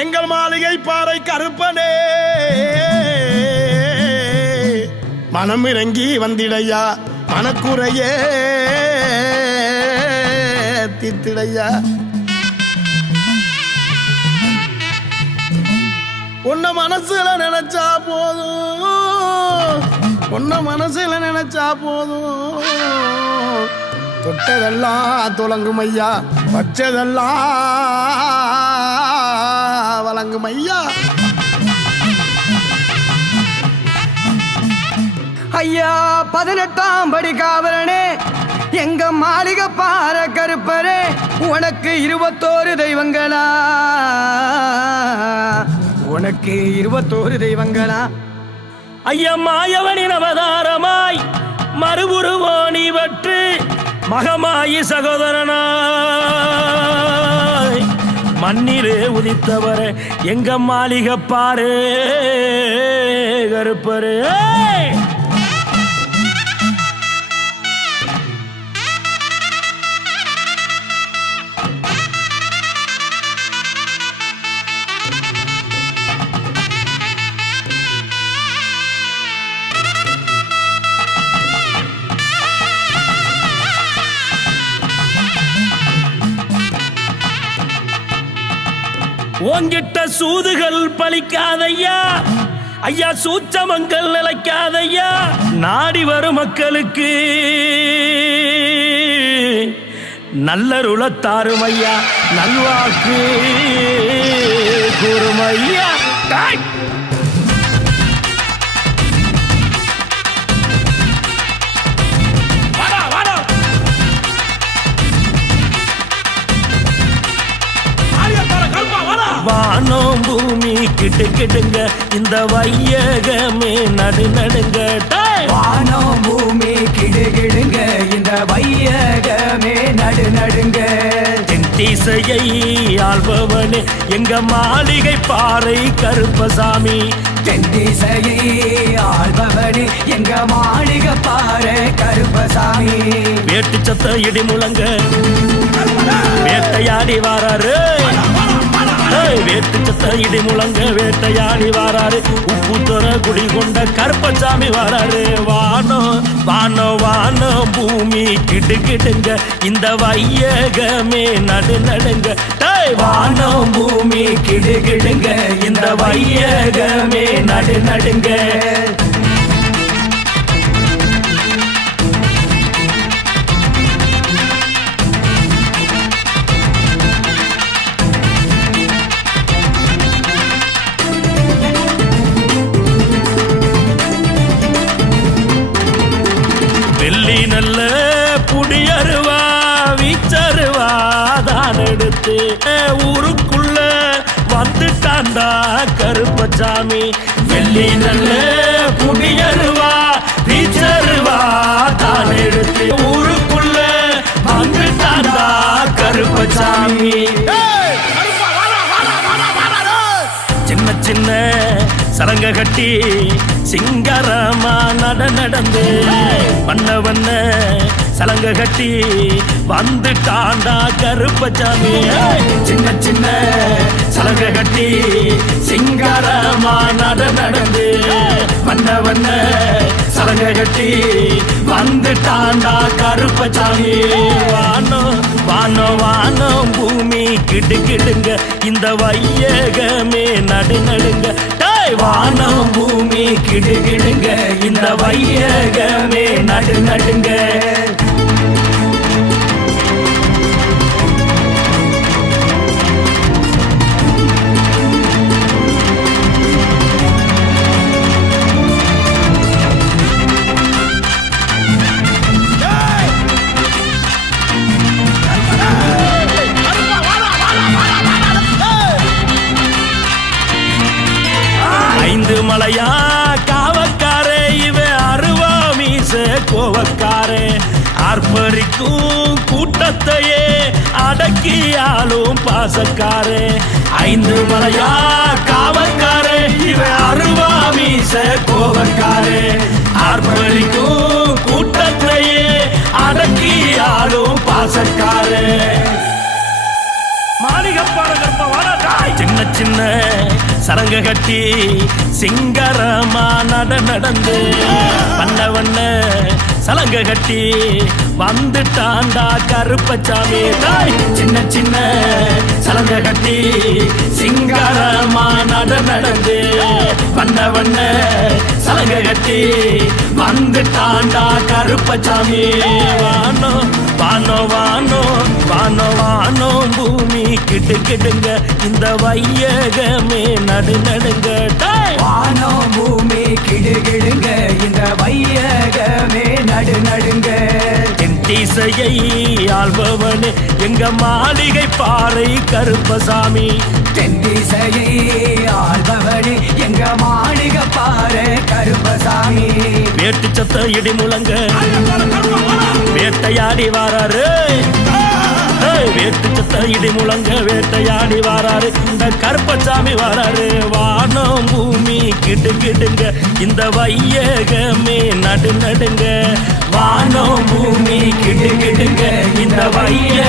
எங்கள் மாளிகை பாறை கருப்பனே. மனம் இறங்கி வந்திடையா மனக்குறையே தித்திடையா உன்னை மனசுல நினைச்சா போதும். உன்னை மனசுல நினைச்சா போதும். தொட்டதெல்லாம் துலங்கும் ஐயா வச்சதெல்லாம் வாங்கும் ஐயா. ஐயா பதினெட்டாம் படி காவலனே எங்க மாளிகை பார கருப்பரே உனக்கு இருபத்தோரு தெய்வங்களா? உனக்கு இருபத்தோரு தெய்வங்களா? ஐயா மாயவனின் அவதாரமாய் மறுபுருவோணி வற்று மகமாயி சகோதரனா. மண்ணிலே உதித்தவரே எங்க மாளிகை பாரு கருப்பரு. ஏய்! உன்கிட்ட சூதுகள் பலிக்காதையா ஐயா சூச்சமங்கள் நிலைக்காதையா? நாடி வரும் மக்களுக்கு நல்லருளத்தாரும் ஐயா நல்வாக்கு கூறும் வானம் பூமி கிட்டு கிட்டுங்க. இந்த வையகமே நடு நடுங்க! வானம் பூமி கிடுகிடுங்க இந்த வையகமே நடு நடுங்க. திசையை ஆள்பவனே எங்க மாளிகை பாறை கருப்பசாமி. தென் திசையை ஆள்பவனே எங்க மாளிகை பார கருப்பசாமி. வேட்டு சத்த இடி முழங்க. வேட்டையாடி வாராரு. வேட்டு சத்த இடி முழங்க வேட்டையாடி வாராரு. உப்பு துற குடி கொண்ட கருப்பசாமி வாராரு. வானோ வானோ வானோ பூமி கிட்டு கிட்டுங்க இந்த வையகமே நடு நடுங்க. வானோ வானம் பூமி கிடுகிடுங்க இந்த வையகமே நடு நடுங்க. விட்டு ஊருக்குள்ள வந்துட்டாண்டா கருப்பசாமி வெள்ளி நல்ல புடியருவா வீச்சருவா தான் எடுத்து ஊருக்குள்ள வந்துட்டாண்டா கருப்பசாமி சின்ன சின்ன சரங்க கட்டி சிங்காரமா நட நடந்து வண்ண வண்ண சலங்க கட்டி வந்துட்டாண்டா கருப்பச்சாமி சின்ன சின்ன சலங்க கட்டி சிங்காரமா நட நடந்து. வண்ண வண்ண சலங்க கட்டி வந்துட்டாண்டா கருப்பச்சாமி வானோ வானோ வானம் பூமி கிடு கிடுங்க. இந்த வையகமே நடு நடுங்க. வானம் பூமி கிடு கிடுங்க. இந்த வையகமே நடு நடுங்க. ஐந்து காவக்காரே இவன் அருவா மீச கோவக்காரே. ஆர்ப்பரிக்கும் கூட்டத்தையே அடக்கியாலும் பாசக்காரே. ஐந்து மலையா? காவக்காரே இவன் அருவா மீச கோவக்காரே. ஆர்ப்பரிக்கும் கூட்டத்தையே அடக்கியாலும் பாசக்காரே. மாளிகப்பாட கற்ப வாடா சின்ன சின்ன சரங்க கட்டி சிங்கரமா நட நடந்து பண்ண வண்ண சலங்க கட்டி வந்துட்டாண்டா கருப்பச்சாமி தாய் சின்ன சின்ன சலங்க கட்டி சிங்காரமா நட நடந்து பண்ண வண்ண சலங்க கட்டி வந்துட்டாண்டா கருப்பச்சாமி கிட்டு கிட்டுங்க இந்த வையகமே நடு நடுங்க! வானம் பூமி கிடுகிடுங்க இந்த வையகமே நடு நடுங்க. என் திசையை ஆள்பவனே எங்க மாளிகை பாறை கருப்பசாமி. தென் திசையை ஆள்பவனே எங்க மாளிக பாரு கருப்பசாமி. வேட்டு சத்த இடி முழங்க. வேட்டையாடி வாராரு. வேட்டு சத்த இடி முழங்க வேட்டையாடி வாராரு. இந்த கருப்பசாமி வாராரு. வானம் பூமி கிட்டு கிட்டுங்க இந்த வையகமே நடு நடுங்க. வானம் பூமி கிட்டு கிட்டுங்க இந்த வைய